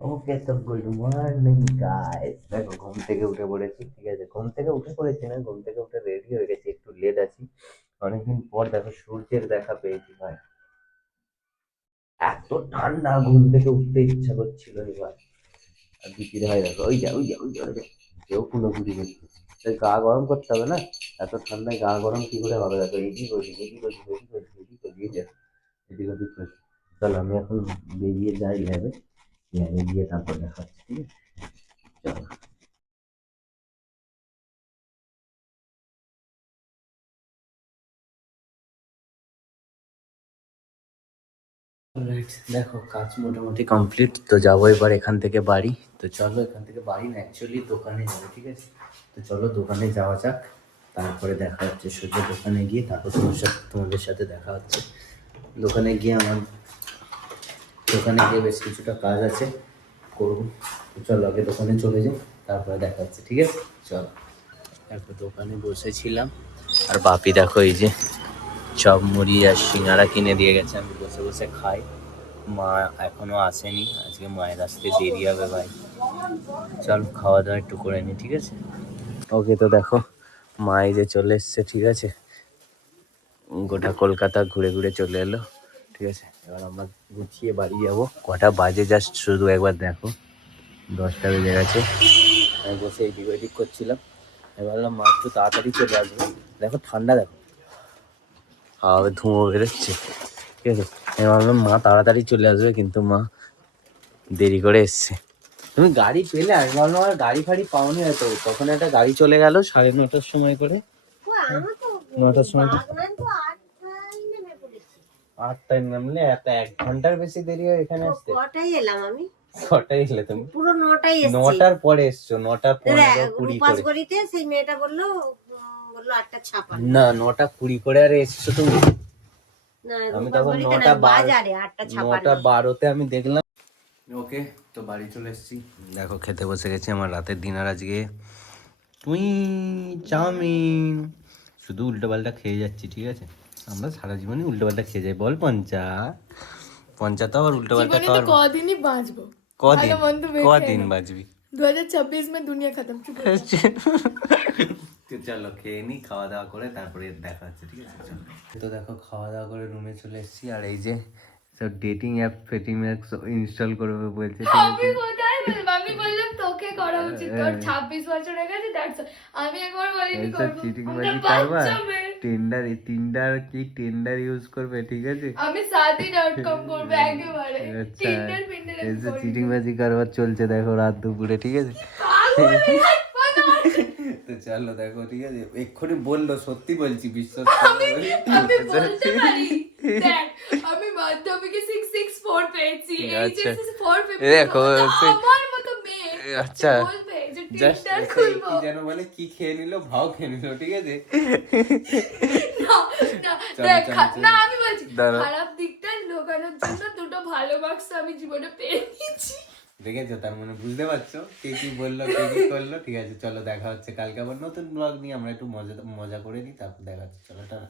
ওকে, তো good morning guys. দেখো ঘুম থেকে উঠে পড়েছি, ঠিক আছে? ঘুম থেকে উঠে পড়েছি না, ঘুম থেকে উঠে রেডি হয়ে গেছি, একটু লেট আছি। অনেকদিন পর দেখো সূর্যের দেখা পেয়েছি ভাই। এত ঠান্ডা, ঘুম থেকে উঠতে ইচ্ছা করছিল এবার। আর দিদির ভাই দেখো, ওই যা কেউ ফুলোপুরি করছে। তো গা গরম করতে হবে না? এত ঠান্ডায় গা গরম কি করে হবে? দেখো এদিক ওদিক করছি। চলো আমি এখন বেরিয়ে যাই ল্যাবে, ল্যাবে গিয়ে তারপর দেখাচ্ছি, ঠিক আছে? চলো। অলরাইট, দেখো কাজ মোটামুটি কমপ্লিট, তো যাবো এবার এখান থেকে বাড়ি। তো চলো, এখান থেকে বাড়ি না, অ্যাকচুয়ালি দোকানে যাবো, ঠিক আছে? তো চলো দোকানে যাওয়া যাক, তারপরে দেখা হচ্ছে সোজা দোকানে গিয়ে, তারপর তোমাদের সাথে দেখা হচ্ছে। দোকানে গিয়ে দোকানে গিয়ে বেশ কিছুটা কাজ আছে, করবো। তো চলো আগে দোকানে চলে যাই, তারপরে দেখা হচ্ছে, ঠিক আছে? চলো। দেখো দোকানে বসেছিলাম, আর বাপি দেখো এই যে চপ মুড়ি আর সিঙ্গারা কিনে দিয়ে গেছে, আমি বসে বসে খাই। মা এখনো আসেনি, আজকে মায়ের আসতে দেরি হবে ভাই। চল খাওয়া দাওয়া একটু করে নি, ঠিক আছে? ওকে, তো দেখো মা এই যে চলে এসছে, ঠিক আছে? গোটা কলকাতা ঘুরে ঘুরে চলে এলো, ঠিক আছে? এবার আমরা গুছিয়ে বাড়ি যাবো। কটা বাজে জাস্ট শুধু একবার দেখো, 10টা বেজে গেছে। আমি বসে এদিক ওইদিক করছিলাম, এবার ভাবলাম মা একটু তাড়াতাড়ি চলে আসবে। দেখো ঠান্ডা, দেখো হাওয়া ধুঁয়ো বেরোচ্ছে, ঠিক আছে? এবার ভাবলাম মা তাড়াতাড়ি চলে আসবে, কিন্তু মা দেরি করে এসছে। তুমি গাড়ি পেলে? আমি ভাবলাম আর গাড়ি ফাড়ি পাওনি হয়তো, তখন একটা গাড়ি চলে গেল 9:30টার সময় করে। 9টার সময় 8টায় নামলে, এত 1 ঘন্টার বেশি দেরি হয় এখানে আসতে। কটায় এলাম আমি? কটায় এলে তুমি? পুরো 9টায় এসেছি। 9টার পরে এসছো, 9:15-20 করে। রূপাসগড়িতে সেই মেয়েটা বললো 8:56। না, 9:20 করে আরে এসছো তুমি। না, আমি তখন 9:12-তে আমি দেখলাম। ওকে, তো বাড়ি চলে এসেছি। দেখো খেতে বসে গেছি, আমার রাতের ডিনার আজকে তুই চাউমিন। শুধু উল্টোপাল্টা খেয়ে যাচ্ছি, ঠিক আছে? আমরা সারা জীবনই উল্টোপাল্টা খেয়ে যাই, বল পঞ্চা। পঞ্চা তো আবার উল্টোপাল্টা খাওয়ার কদিনই বাঁচবো, কদিন? কদিন বাঁচবি? 2026 में दुनिया खत्म। चुप हो जा। তো চলো খেয়ে নি, খাওয়া দাওয়া করে তারপরে দেখা হচ্ছে, ঠিক আছে? চলো। তো দেখো খাওয়া দাওয়া করে রুমে চলে এসেছি, আর এই যে সব ডেটিং অ্যাপ ফেটিং অ্যাপ ইনস্টল করবে বলছে, ঠিক আমি আছে? কোথায় বলবো, আমি বললাম তোকে করা উচিত, তোর 26 বছর হয়ে গেছে, দ্যাটস আমি একবার বলিনি ऐसा করব। चीटिंग আমরা बाजी करवा বাচ্চা মেয়ে। टेंडर यूज करबे, ठीक আছে? আমি সাথী.com করব একেবারে, আচ্ছা, টিন্ডার ফিন্ডার আমি ऐसे করি চিটিং না। বাজি করবার চলছে দেখো রাত দুপুরে, ঠিক আছে? পাগল এক পাগল। তো চলো দেখো, ঠিক আছে? এক্ষুনি বললো, সত্যি বলছি, বিশ্বাস আমি করো। আমি বলতে পারি, দেখ আমি মাধ্যমিকে 664 পেয়েছি, আচ্ছা, এইচএসসি 450, দেখো তো আমার মতো মেয়ে যে আচ্ছা, বলবে যে জাস্ট টিন্ডার এসে খুলবো। কি যেন বলে, কি খেয়ে নিল, ভাও খেয়ে নিল, ঠিক আছে? না না, চলো দেখ চলো চলো, না আমি বলছি দাঁড়াও। খারাপ দিকটা লুকানোর জন্য দুটো ভালো মার্কস আমি জীবনে পেয়ে নিয়েছি। দেখেছো? তার মানে বুঝতে পারছো কে কি বললো, কে কি করলো, ঠিক আছে? চলো দেখা হচ্ছে কালকে আবার নতুন ব্লগ নিয়ে, আমরা একটু মজা মজা করে নিই, তারপর দেখা হচ্ছে, চলো টাটা।